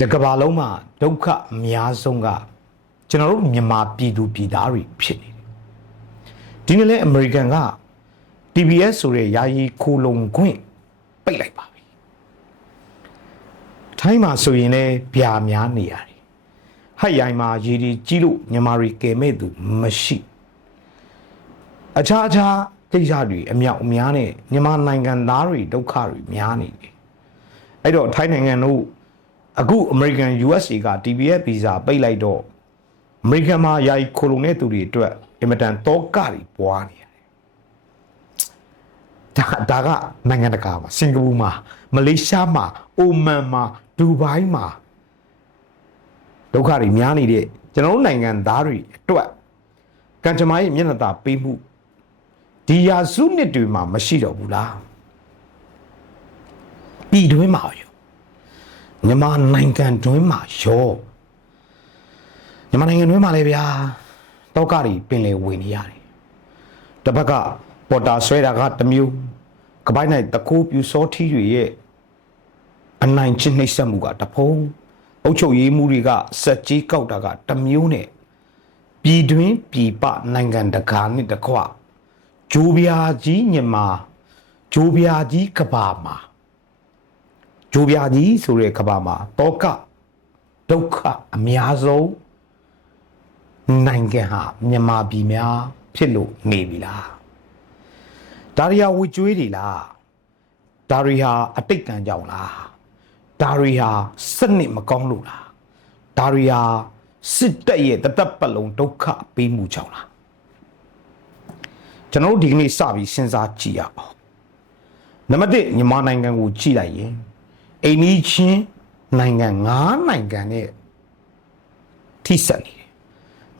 တကဘာလုံးမှာဒုက္ခအများဆုံးကကျွန်တော်တို့မြန်မာပြည်သူပြည်သားတွေဖြစ်နေတယ်ဒီနေ့လဲအမေရိကန်က TBS ဆိုတဲ့ယာယီခိုလုံခွင့်ပိတ်လိုက်ပါပြီထိုင်းမှာဆိုရင်လည်းဗျာများနေရတယ်ဟိုက်ရိုင်မှာရည်ဒီကြီးလို့မြန်မာတွေကယ်မဲ့သူမရှိအခြားအခြားကိစ္စတွေအမြောက်အများနဲ့မြန်မာနိုင်ငံသားတွေဒုက္ခတွေများနေတယ်အဲ့တော့ထိုင်းနိုင်ငံတို့ အခု American USA က TBS visa ပိတ်လိုက်တော့ American မှာယာယီခိုလုံတဲ့သူတွေအတွက်အင်မတန်တောကတွေပွားနေရတယ်ဒါဒါကနိုင်ငံတကာမှာစင်ကာပူမှာမလေးရှားမှာအိုမန်မှာဒူဘိုင်းမှာဒုက္ခတွေများနေတဲ့ကျွန်တော်တို့နိုင်ငံသားတွေအတွက်ကံကြမ္မာရဲ့မျက်နှာသာပေးမှုဒီရာစုနှစ်တွေမှာမရှိတော့ဘူးလားပြည်တွင်းမှာရော မြန်မာနိုင်ငံတွင်းမှာရောမြန်မာနိုင်ငံတွင်းမှာလည်းဗျာတောကတွေပင်လေဝင်နေရတယ်တစ်ဘက်ကပေါ်တာဆွဲတာကတစ်မျိုးကပိုင်း၌တကိုးပြူစောထီးတွေရဲ့အနိုင်ချင်းနှိမ့်ဆက်မှုကတဖုံးအုတ်ချုပ်ရေးမှုတွေကစက်ကြီးကောက်တာကတစ်မျိုးနဲ့ပြည်တွင်းပြည်ပနိုင်ငံတကာနဲ့တကွဂျိုးပြာကြီးညမာဂျိုးပြာကြီးကဘာမှာ ဂျိုးပြာကြီးဆိုတဲ့ကဘာမှာတောကဒုက္ခအများဆုံးနိုင်ငံဟာမြန်မာပြည်များဖြစ်လို့နေပြီလားဒါရီဟာဝကြွေးတွေလားဒါရီဟာအတိတ်ကံကြောင့်လားဒါရီဟာစနစ်မကောင်းလို့လားဒါရီဟာစစ်တပ်ရဲ့တသက်ပတ်လုံးဒုက္ခပေးမှုကြောင့်လားကျွန်တော်တို့ဒီကနေ့စပြီးစဉ်းစားကြည့်ရအောင်နံပါတ်1မြန်မာနိုင်ငံကိုကြည့်လိုက်ရင် အိန္ဒိချင်းနိုင်ငံ၅နိုင်ငံနဲ့ထိစပ်နေတယ်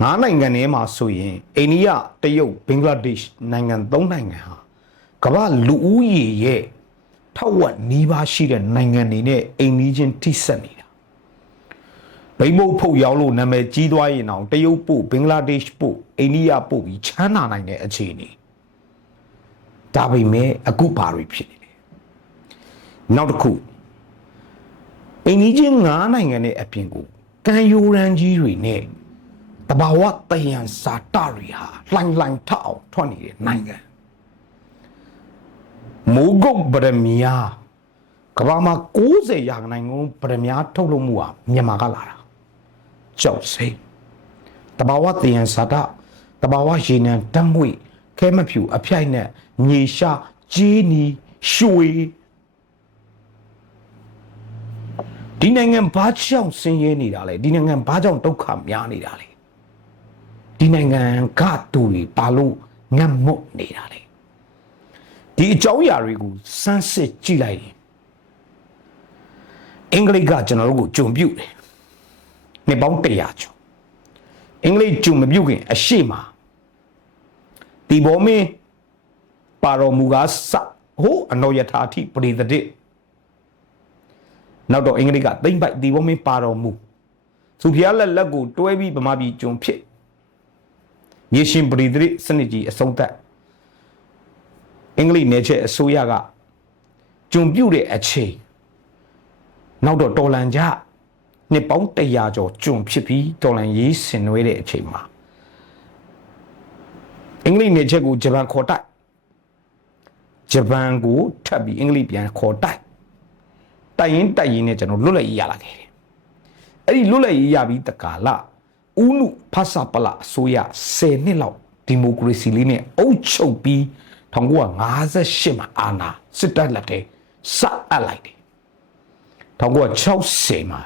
ငါးနိုင်ငံထဲမှာဆိုရင်အိန္ဒိယတရုတ်ဘင်္ဂလားဒေ့ရှ်နိုင်ငံ၃နိုင်ငံဟာကမ္ဘာလူဦးရေရဲ့ထောက်ဝက်နီးပါးရှိတဲ့နိုင်ငံတွေနဲ့အိန္ဒိချင်းထိစပ်နေတာဗိမုတ်ဖုတ်ရောက်လို့နာမည်ကြီးသွားရင်အောင်တရုတ်ပို့ဘင်္ဂလားဒေ့ရှ်ပို့အိန္ဒိယပို့ပြီးချမ်းသာနိုင်တဲ့အခြေအနေဒါပေမဲ့အခုဘာတွေဖြစ်နေလဲနောက်တစ်ခု အိန္ဒိချင်း၅နိုင်ငံနဲ့အပြင်ကိုကံယူရန်ကြီးတွေနဲ့တဘာဝတယံစာတတွေဟာလှိုင်လှိုင်ထအောင်ထွက်နေတဲ့နိုင်ငံမိုးကုတ်ဗရမီယာကဘာမှာ90ရာခိုင်နှုန်းဗရမီယာထုတ်လုပ်မှုဟာမြန်မာကလာတာကြောက်စိတ်တဘာဝတယံစာတတဘာဝရေနံတမွေခဲမဖြူအဖျိုက်နဲ့မြေရှာဂျီနီရွှေ ဒီနိုင်ငံဘာကြောင့်ဆင်းရဲနေတာလဲဒီနိုင်ငံဘာကြောင့်ဒုက္ခများနေတာလဲဒီနိုင်ငံကသူတွေဘာလို့ငတ်မွတ်နေတာလဲဒီအကြောင်းအရာတွေကိုစမ်းစစ်ကြည့်လိုက်ရင်အင်္ဂလိပ်ကကျွန်တော်တို့ကိုကြုံပြုတ်တယ်နှစ်ပေါင်း100ကျော်အင်္ဂလိပ်ကြုံမပြုတ်ခင်အရှိမဒီဘောမင်းပါတော်မူကားစဟိုအနောယထာတိပရိသတိ နောက်တော့အင်္ဂလိပ်ကသိမ့်ပိုက်ဒီဘောမင်းပါတော်မူသူဖျားလက်လက်ကိုတွဲပြီးဗမာပြည်ကြုံဖြစ်ရေရှင်ပရိသတိစနစ်ကြီးအဆုံးသတ်အင်္ဂလိပ်နယ်ချက်အစိုးရကကြုံပြုတ်တဲ့အချိန်နောက်တော့တော်လန်ကြနှစ်ပေါင်း100ကျော်ကြုံဖြစ်ပြီးတော်လန်ရေးဆင်နွှဲတဲ့အချိန်မှာအင်္ဂလိပ်နယ်ချက်ကိုဂျပန်ခေါ်တိုက်ဂျပန်ကိုထပ်ပြီးအင်္ဂလိပ်ပြန်ခေါ်တိုက် တိုက်ရင်တိုက်ရင်နဲ့ကျွန်တော်လွတ်လပ်ရေးရလာခဲ့တယ်အဲ့ဒီလွတ်လပ်ရေးရပြီးတကာလဥနုဖဆပလအစိုးရ10နှစ်လောက်ဒီမိုကရေစီလေးနဲ့အုပ်ချုပ်ပြီး1958မှာအာဏာစစ်တပ်လက်ထဲစအပ်လိုက်တယ်1960မှာ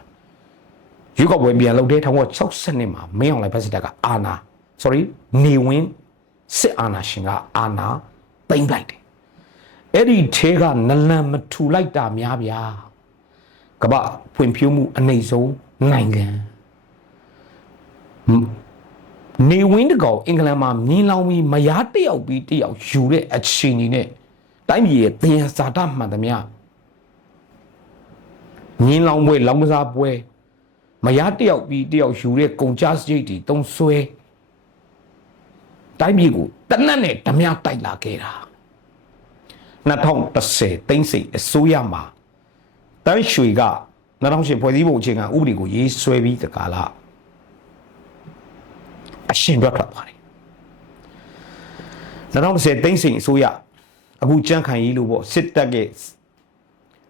ရွေးကောက်ပွဲပြန်လုပ်တယ်1960နှစ်မှာမင်းအောင်လှိုင်ဖက်စစ်တပ်ကအာဏာ sorry နေဝင်းစစ်အာဏာရှင်ကအာဏာသိမ်းလိုက်တယ်အဲ့ဒီထဲကနလန်မထူလိုက်တာများဗျာ ကမ္ဘာဖွံ့ဖြိုးမှုအနှိမ့်ဆုံးနိုင်ငံနေဝင်းတကောင်အင်္ဂလန်မှာမြင်းလောင်ပြီးမယားတယောက်ပြီးတယောက်ယူတဲ့အခြေအနေနဲ့တိုင်းပြည်ရဲ့သင်္ဇာတမှန်သမျှမြင်းလောင်ပွဲလောင်ကစားပွဲမယားတယောက်ပြီးတယောက်ယူတဲ့ကုန်ကြစရိတ်တွေတုံးဆွဲတိုင်းပြည်ကိုတနက်နဲ့ဓမြတိုက်လာခဲ့တာ2010သိန်းစိတ်အစိုးရမှာ တန်းရွှေက2008ဖွဲ့စည်းပုံအခြေခံဥပဒေကိုရေးဆွဲပြီးတကာလာအရှင်ဘက်ထွက်သွားတယ်2010တိမ့်စိန်အစိုးရအခုကြမ်းခံရေးလို့ပေါ့စစ်တပ်ရဲ့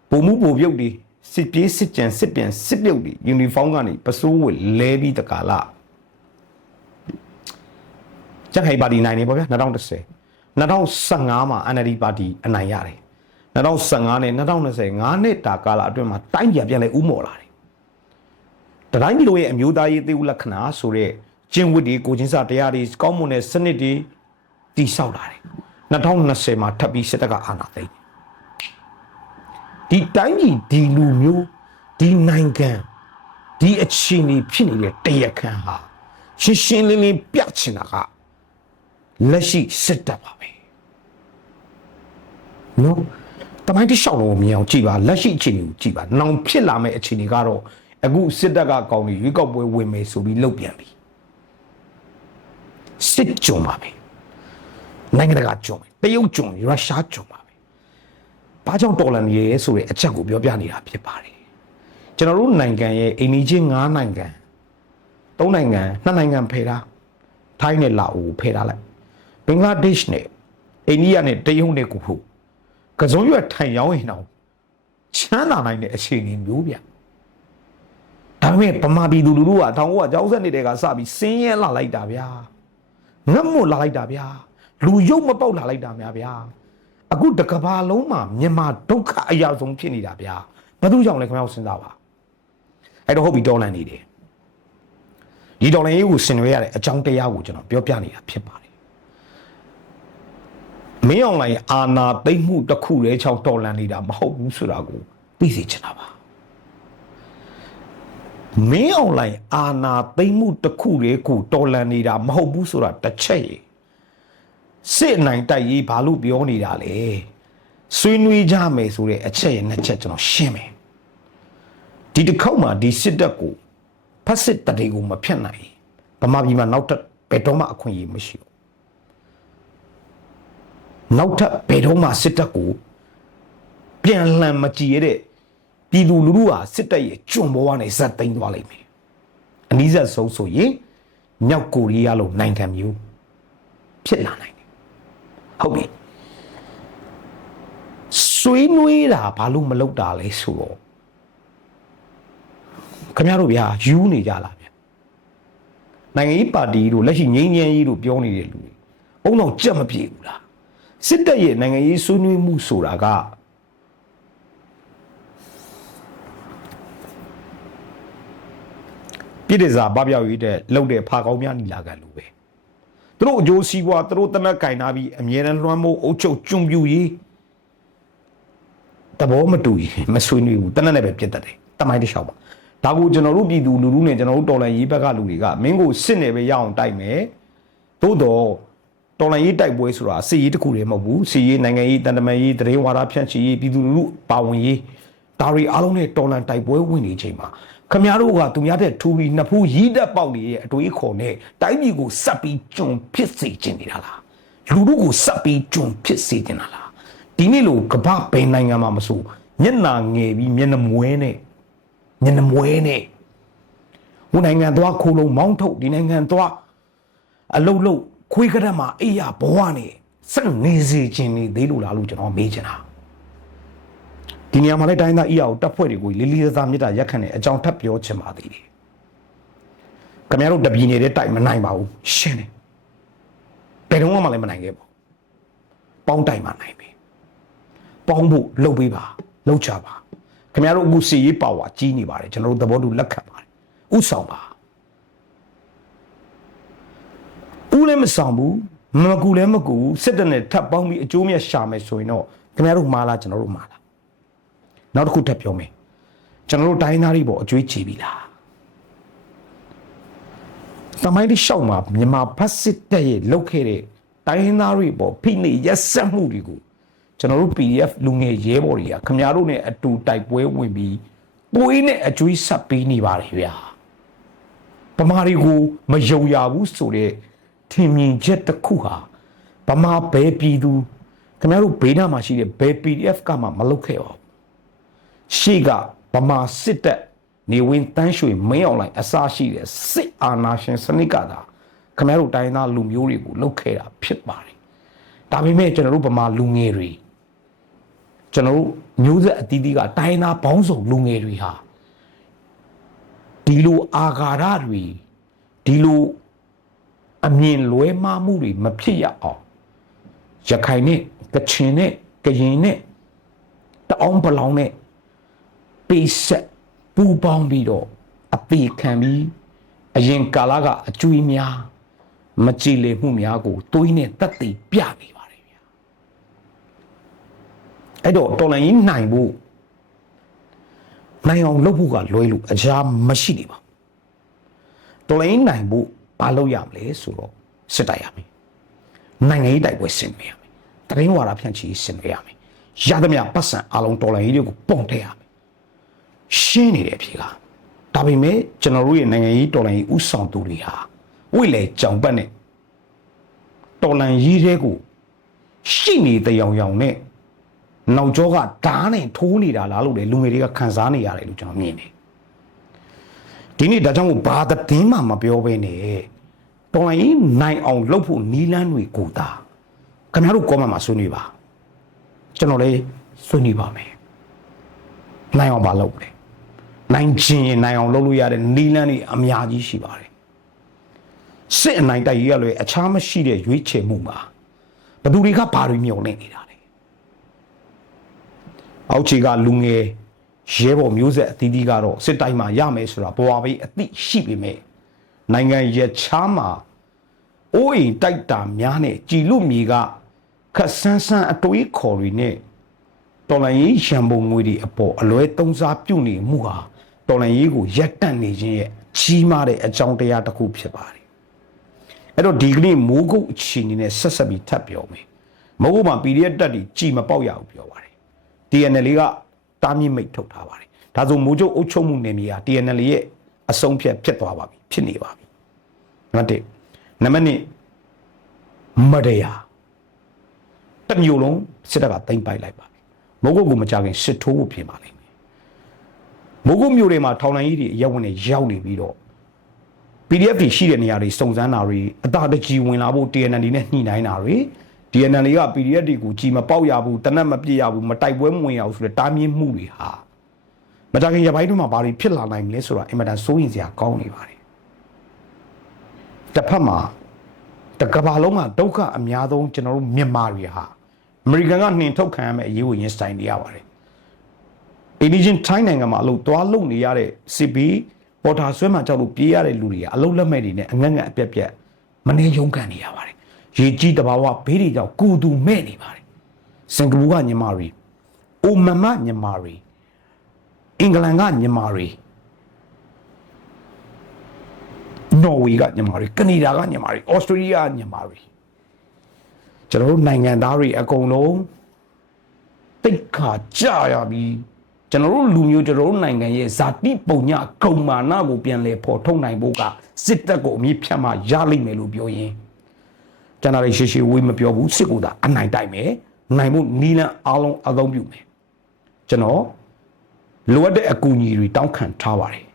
ပုံမှုပုံပြုတ်တွေစစ်ပြေးစစ်ကြံစစ်ပြန်စစ်ပြုတ်တွေယူနီဖောင်းကနေပစိုးဝတ်လဲပြီးတကာလာကြက်ခိုင်ပါတီနိုင်နေပေါ့ဗျာ2010 2015မှာ NLD ပါတီအနိုင်ရတယ် 2015နဲ့2020 5နှစ်တာကာလအတွင်းမှာတိုင်းပြည်ပြန်လဲဥမော်လာတယ်တတိုင်းပြည်လိုရဲ့အမျိုးသားရေးသေဥလက္ခဏာဆိုတဲ့ကျင့်ဝတ်တွေကိုချင်းစာတရားတွေကောင်းမွန်တဲ့စနစ်တွေတည်ဆောက်လာတယ်2020မှာထပ်ပြီးစစ်တပ်ကအာဏာသိမ်းဒီတိုင်းပြည်ဒီလူမျိုးဒီနိုင်ငံဒီအခြေအနေဖြစ်နေတဲ့တရားခံဟာရှင်းရှင်းလင်းလင်းပြချင်တာကလက်ရှိစစ်တပ်ပါပဲနော်တ မိုင်းတစ်လျှောက်လုံးကိုမြင်အောင်ကြည့်ပါလက်ရှိအခြေအနေကိုကြည့်ပါနောင်ဖြစ်လာမယ့်အခြေအနေကတော့အခုစစ်တပ်ကကောင်းပြီးရွေးကောက်ပွဲဝင်မယ်ဆိုပြီးလှုပ်ပြန်ပြီစစ်ကြုံပါပဲနိုင်ငံတကာကြုံပဲတရုတ်ကြုံရုရှားကြုံပါပဲဘာကြောင့်တော်လန်နေရဲဆိုတဲ့အချက်ကိုပြောပြနေတာဖြစ်ပါတယ်ကျွန်တော်တို့နိုင်ငံရဲ့အိမ်နီးချင်း၅နိုင်ငံ၃နိုင်ငံ၂နိုင်ငံဖယ်ထားထိုင်းနဲ့လာအိုကိုဖယ်ထားလိုက်ဘင်္ဂလားဒေ့ရှ်နဲ့အိန္ဒိယနဲ့တရုတ်နဲ့ကိုဖို့ ကစုံရွက်ထိုင်ရောင်းရင်တော့ချမ်းသာနိုင်တဲ့အခြေအနေမျိုးဗျဒါပေမဲ့ဗမာပြည်သူလူထုကတောင်ဦးကကြောက်ဆက်နေတဲ့ကစပြီးစင်းရဲလာလိုက်တာဗျာငတ်မွတ်လာလိုက်တာဗျာလူရုပ်မပေါက်လာလိုက်တာများဗျာအခုတကဘာလုံးမှာမြန်မာဒုက္ခအရာဆုံးဖြစ်နေတာဗျာဘာလို့ကြောင့်လဲခင်ဗျားတို့စဉ်းစားပါအဲ့တော့ဟုတ်ပြီဒေါ်လန်နေတယ်ဒီဒေါ်လန်ရေးကိုဆင်နွှဲရတဲ့အကြောင်းတရားကိုကျွန်တော်ပြောပြနေတာဖြစ်ပါတယ် မင်းအွန်လိုင်းအာနာသိမ့်မှုတစ်ခုတည်းချောင်းတော်လန်နေတာမဟုတ်ဘူးဆိုတာကိုသိစေချင်တာပါမင်းအွန်လိုင်းအာနာသိမ့်မှုတစ်ခုတည်းကိုတော်လန်နေတာမဟုတ်ဘူးဆိုတာတစ်ချက်ရေစစ်အနိုင်တိုက်ရေးဘာလို့ပြောနေတာလဲဆွေးနွေးကြမယ်ဆိုတဲ့အချက်ရဲ့နှစ်ချက်ကျွန်တော်ရှင်းမယ်ဒီတစ်ခေါက်မှာဒီစစ်တပ်ကိုဖက်စစ်တရေကိုမဖြတ်နိုင်ဗမာပြည်မှာနောက်ထပ်ဘယ်တော့မှအခွင့်အရေးမရှိဘူး နောက်ထပ်ဘယ်တော့မှစစ်တပ်ကိုပြန်လှန်မကြည့်ရတဲ့ပြည်သူလူထုဟာစစ်တပ်ရဲ့ကျွံပေါ်ကနေဇက်သိမ်းသွားလိမ့်မယ်အနည်းဆက်ဆုံးဆိုရင်မြောက်ကိုရီးယားလိုနိုင်ငံမျိုးဖြစ်လာနိုင်တယ်ဟုတ်ပြီဆွေးနွေးတာဘာလို့မလုပ်တာလဲဆိုတော့ခင်ဗျားတို့ဗျာယူနေကြလားဗျနိုင်ငံရေးပါတီတို့လက်ရှိငြိမ်းချမ်းရေးတို့ပြောနေတဲ့လူတွေအုံတော့ကြက်မပြေဘူးလား စစ်တပ်ရဲ့နိုင်ငံရေးဆွေးနွေးမှုဆိုတာကပြည်ဒေစာပပျောက်ရေးတဲ့လှုပ်တဲ့ဖာကောင်းများနီလာကန်လိုပဲသူတို့အကျိုးစီးပွားသူတို့တနက်ကင်နာပြီးအမြဲတမ်းလွှမ်းမိုးအုပ်ချုပ်ကျွံပြူရေးတဘောမတူရင်မဆွေးနွေးဘူးတနက်နဲ့ပဲပြတ်တတ်တယ်တမိုင်းတစ်လျှောက်ပါဒါကိုကျွန်တော်တို့ပြည်သူလူထုနဲ့ကျွန်တော်တို့တော်လှန်ရေးဘက်ကလူတွေကမင်းကိုစစ်နေပဲရအောင်တိုက်မယ်သို့တော့ တော်လှန်ရေးတိုက်ပွဲဆိုတာစစ်ရေးတစ်ခုတည်းမဟုတ်ဘူးစစ်ရေးနိုင်ငံရေးတန်တမာရေးတရေဝါဒဖြန့်ချီရေးပြည်သူလူထုပါဝင်ရေးဒါတွေအားလုံးနဲ့တော်လှန်တိုက်ပွဲဝင်နေချိန်မှာခမရတို့ကသူများတဲ့ထူပြီးနှစ်ဖူးရီးတက်ပေါက်နေတဲ့အတွေးခေါ်နဲ့တိုင်းပြည်ကိုစက်ပြီးဂျုံဖြစ်စေချင်နေတာလားလူတို့ကိုစက်ပြီးဂျုံဖြစ်စေချင်တာလားဒီနေ့လိုကမ္ဘာဘယ်နိုင်ငံမှာမဆိုမျက်နာငယ်ပြီးမျက်နှာမွဲနဲ့မျက်နှာမွဲနဲ့ဟိုနိုင်ငံသွားခိုးလုံးမောင်းထုတ်ဒီနိုင်ငံသွားအလုတ်လုတ် ခွေးကရက်မှာအေးရဘဝနဲ့စက်နေစေခြင်းနေသေးလို့လားလို့ကျွန်တော်မေးချင်တာဒီနေရာမှာလည်းတိုင်းသားအီယာကိုတပ်ဖွဲ့တွေကိုလေးလေးစားစားမြစ်တာရက်ခံတဲ့အကြောင်းထပ်ပြောချင်ပါသေးတယ်။ခင်ဗျားတို့တပီနေတဲ့တိုက်မနိုင်ပါဘူးရှင်းတယ်။ဘယ်တော့မှလည်းမနိုင်ခဲ့ပါဘူး။ပေါင်းတိုင်မှနိုင်ပြီ။ပေါင်းဖို့လှုပ်ပေးပါလှုပ်ချပါ။ခင်ဗျားတို့အခုစီရေးပါဝါကြီးနေပါတယ်ကျွန်တော်တို့သဘောတူလက်ခံပါတယ်။ဥဆောင်ပါ။ ဦးလည်းမဆောင်ဘူးမကူလည်းမကူဘူးစစ်တပ်နဲ့ထပ်ပေါင်းပြီးအကျိုးမြတ်ရှာမယ်ဆိုရင်တော့ခင်ဗျားတို့မှားလားကျွန်တော်တို့မှားလားနောက်တစ်ခုထပ်ပြောမယ်ကျွန်တော်တို့တိုင်းသားတွေပေါ့အကျွေးချီပြီလားတမိုင်းလေးရှောက်မှာမြန်မာဖက်စစ်တပ်ရဲ့လုတ်ခဲ့တဲ့တိုင်းသားတွေပေါ့ဖိနှိပ်ရက်စက်မှုတွေကိုကျွန်တော်တို့ PDF လူငယ်ရဲဘော်တွေကခင်ဗျားတို့ ਨੇ အတူတိုက်ပွဲဝင်ပြီးပွေးနဲ့အကျွေးဆက်ပေးနေပါတယ်ဗျာဗမာတွေကိုမယုံရဘူးဆိုတဲ့ ထင်မြင်ချက်တစ်ခုဟာဗမာဘဲပြည်သူခင်ဗျားတို့ဘေးနားမှာရှိတဲ့ဘဲ PDF ကမှမလုပ်ခဲ့ပါဘူးရှေ့ကဗမာစစ်တပ်နေဝင်တန်းရွှေမင်းအောင်လိုက်အစားရှိတဲ့စစ်အာဏာရှင်စနစ်ကသာခမဲတို့တိုင်းသားလူမျိုးတွေကိုလုတ်ခဲ့တာဖြစ်ပါတယ်ဒါပေမဲ့ကျွန်တော်တို့ဗမာလူငယ်တွေကျွန်တော်တို့မျိုးဆက်အသီးသီးကတိုင်းသားဘောင်းဆောင်လူငယ်တွေဟာဒီလိုအာဃာတတွေဒီလို အမြင်လွဲမှားမှုတွေမဖြစ်ရအောင်ရခိုင်နဲ့ကချင်နဲ့ကရင်နဲ့တအောင်းပလောင်နဲ့ပိဆက်ပူပေါင်းပြီးတော့အပေခံပြီးအရင်ကာလကအကျွေးများမကြည်လေမှုများကိုသွေးနဲ့တက်တည်ပြနေပါတယ်ဗျာအဲ့တော့တော်လိုင်းကြီးနိုင်ဖို့နိုင်အောင်လုပ်ဖို့ကလွယ်လို့အကြာမရှိနေပါဘူးတော်လိုင်းနိုင်ဖို့ ဘာလုပ်ရမလဲဆိုတော့စစ်တိုက်ရမယ်နိုင်ငံရေးတိုက်ပွဲဆင်နွှဲရမယ်တရင်ဝါဒဖြန့်ချီဆင်နွှဲရမယ်ရသမျှပတ်စံအလုံးတော်လိုင်းကြီးတွေကိုပုံထည့်ရမယ်ရှင်းနေတယ်အဖြေကဒါပေမဲ့ကျွန်တော်တို့ရဲ့နိုင်ငံရေးတော်လိုင်းကြီးဥဆောင်သူတွေဟာဝိလေကြောင်ပတ်နဲ့တော်လိုင်းကြီးတွေကိုရှိနေတဲ့ရောင်ရောင်နဲ့နောက်ကျောကဓားနဲ့ထိုးနေတာလားလို့လေလူငယ်တွေကခံစားနေရတယ်လို့ကျွန်တော်မြင်တယ်ဒီနေ့ဒါကြောင့်မို့ဘာသတင်းမှမပြောဘဲနဲ့ တော်လိုင်းကြီးနိုင်အောင်လုပ်ဖို့နီးလန်းတွေကိုသာခင်ဗျားတို့ကောမန့်မှာဆွေးနွေးပါကျွန်တော်လည်းဆွေးနွေးပါမယ်နိုင်အောင်မလုပ်လဲနိုင်ချင်းရင်နိုင်အောင်လုပ်လို့ရတဲ့နီလန်းတွေအများကြီးရှိပါတယ်စစ်အနိုင်တိုက်ကြီးရလွယ်အခြားမရှိတဲ့ရွေးချယ်မှုမှာဘသူတွေကဘာတွေမျှော်လင့်နေတာလဲအောက်ခြေကလူငယ်ရဲဘော်မျိုးဆက်အသီးသီးကတော့စစ်တိုင်းမှာရမယ်ဆိုတာဘဝဘေးအသိရှိပေမဲ့ နိုင်ငံရချားမှာအိုးအိမ်တိုက်တာများနဲ့ကြည်လူမြေကခက်ဆန်းဆန်းအတွေးခေါ်တွေနဲ့တော်လိုင်းရေးရံပုံငွေတွေအပေါ်အလွဲသုံးစားပြုနေမှုဟာတော်လိုင်းရေးကိုရက်တန့်နေခြင်းရဲ့ကြီးမားတဲ့အကြောင်းတရားတစ်ခုဖြစ်ပါတယ်အဲ့တော့ဒီကနေ့မိုးကုတ်အခြေအနေနဲ့ဆက်ဆက်ပြီးထပ်ပြောမယ်မိုးကုတ်မှာ PDF တက်တွေကြည်မပေါက်ရဘူးပြောပါတယ် TNL ကတားမြစ်မိတ်ထုတ်ထားပါတယ်ဒါဆိုမိုးကျုပ်အုပ်ချုပ်မှုနယ်မြေဟာ TNL ရဲ့အဆုံးဖြတ်ဖြစ်သွားပါပြီဖြစ်နေပါပြီ နံပါတ်1နံပါတ်2မတရားတစ်မျိုးလုံးစစ်တပ်ကတင်ပိုက်လိုက်ပါပြီမဟုတ်ကိုမကြခင်စစ်ထိုးဖို့ပြင်ပါလိမ့်မယ်မိုးကုတ်မြို့တွေမှာထောင်လိုင်းကြီးတွေအရက်ဝင်တွေရောက်နေပြီးတော့ PDF တွေရှိတဲ့နေရာတွေစုံစမ်းတာတွေအတာတကြီးဝင်လာဖို့ TNL နဲ့ညှိနှိုင်းတာတွေ TNL က PDF တွေကိုကြီးမပေါက်ရဘူးတနက်မပြည့်ရဘူးမတိုက်ပွဲမဝင်ရဘူးဆိုတဲ့တားမြစ်မှုတွေဟာမကြခင်ရပိုင်းတို့မှာဘာတွေဖြစ်လာနိုင်မလဲဆိုတာအင်မတန်စိုးရင်စရာကောင်းနေပါတယ် တစ်ဖက်မှာတကဘာလုံးကဒုက္ခအများဆုံးကျွန်တော်တို့မြန်မာတွေဟာအမေရိကန်ကနှင်ထုတ်ခံရမယ့်အရေးကိုရင်ဆိုင်နေရပါတယ်အိန္ဒိယထိုင်းနိုင်ငံမှာအလုပ်သွားလုပ်နေရတဲ့စစ်ဘီပေါ်တာဆွဲမှကြောက်လို့ပြေးရတဲ့လူတွေကအလုပ်လက်မဲ့တွေနဲ့အငတ်ငတ်အပြက်ပြက်မနေရုံးကန်နေရပါတယ်ရေကြီးတဘာဝဘေးတွေကြောင့်ကူတူမဲ့နေပါတယ်စင်ကာပူကညီမတွေအိုမမညီမတွေအင်္ဂလန်ကညီမတွေ နော်ဝေကညီမတွေကနေဒါကညီမတွေဩစတြေးလျကညီမတွေကျွန်တော်တို့နိုင်ငံသားတွေအကုန်လုံးတိတ်ခါကြရပြီးကျွန်တော်တို့လူမျိုးကျွန်တော်တို့နိုင်ငံရဲ့ဇာတိပုံညကုံမာနကိုပြန်လဲဖော်ထုတ်နိုင်ဖို့ကစစ်တပ်ကိုအမြင့်ဖြတ်မှရလိမ့်မယ်လို့ပြောရင်ကျွန်တော်တို့ရှေ့ရှေ့ဝေးမပြောဘူးစစ်ကိုသာအနိုင်တိုက်မယ်နိုင်ဖို့နီလန်အားလုံးအသုံးပြုမယ်ကျွန်တော်လိုအပ်တဲ့အကူအညီတွေတောင်းခံထားပါတယ်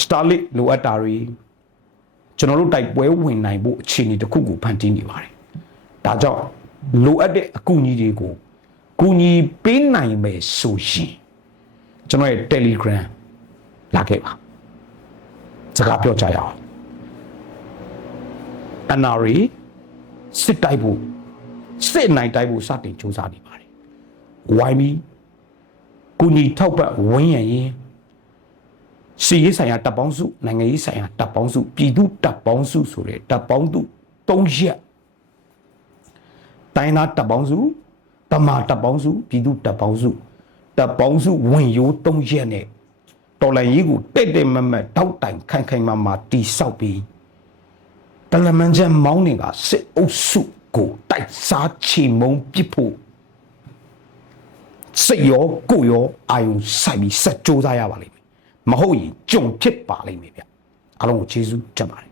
စတာလစ်လိုအပ်တာတွေကျွန်တော်တို့တိုက်ပွဲဝင်နိုင်ဖို့အခြေအနေတစ်ခုကိုဖန်တီးနေပါတယ်ဒါကြောင့်လိုအပ်တဲ့အကူအညီတွေကိုကူညီပေးနိုင်မယ်ဆိုရင်ကျွန်တော်ရဲ့ Telegram လာခဲ့ပါစကားပြောကြရအောင် NRA စစ်တိုက်ဖို့စစ်နိုင်တိုက်ဖို့စတင်စူးစမ်းနေပါတယ်ဝိုင်းပြီးကူညီထောက်ပံ့ဝန်းရံရင် စီရေးဆိုင်ရာတပ်ပေါင်းစုနိုင်ငံရေးဆိုင်ရာတပ်ပေါင်းစုပြည်သူတပ်ပေါင်းစုဆိုတဲ့တပ်ပေါင်းစု၃ရက်တိုင်းသားတပ်ပေါင်းစုဗမာတပ်ပေါင်းစုပြည်သူတပ်ပေါင်းစုတပ်ပေါင်းစုဝင်ရိုး၃ရက်နဲ့တော်လိုင်းကြီးကိုတိတ်တိတ်မတ်မတ်တောက်တိုင်ခိုင်ခိုင်မာမာတီဆောက်ပြီးတလမန်ချမ်းမောင်းနေကစစ်အုပ်စုကိုတိုက်စားချီမုံပစ်ဖို့စိတ်ရောကိုယ်ရောအာယုံစိုက်ပြီးဆက်ကြိုးစားရပါလိမ့်မယ် မဟုတ်ရင်ကြုံဖြစ်ပါလိမ့်မယ်ဗျအားလုံးကိုကျေးဇူးတင်ပါတယ်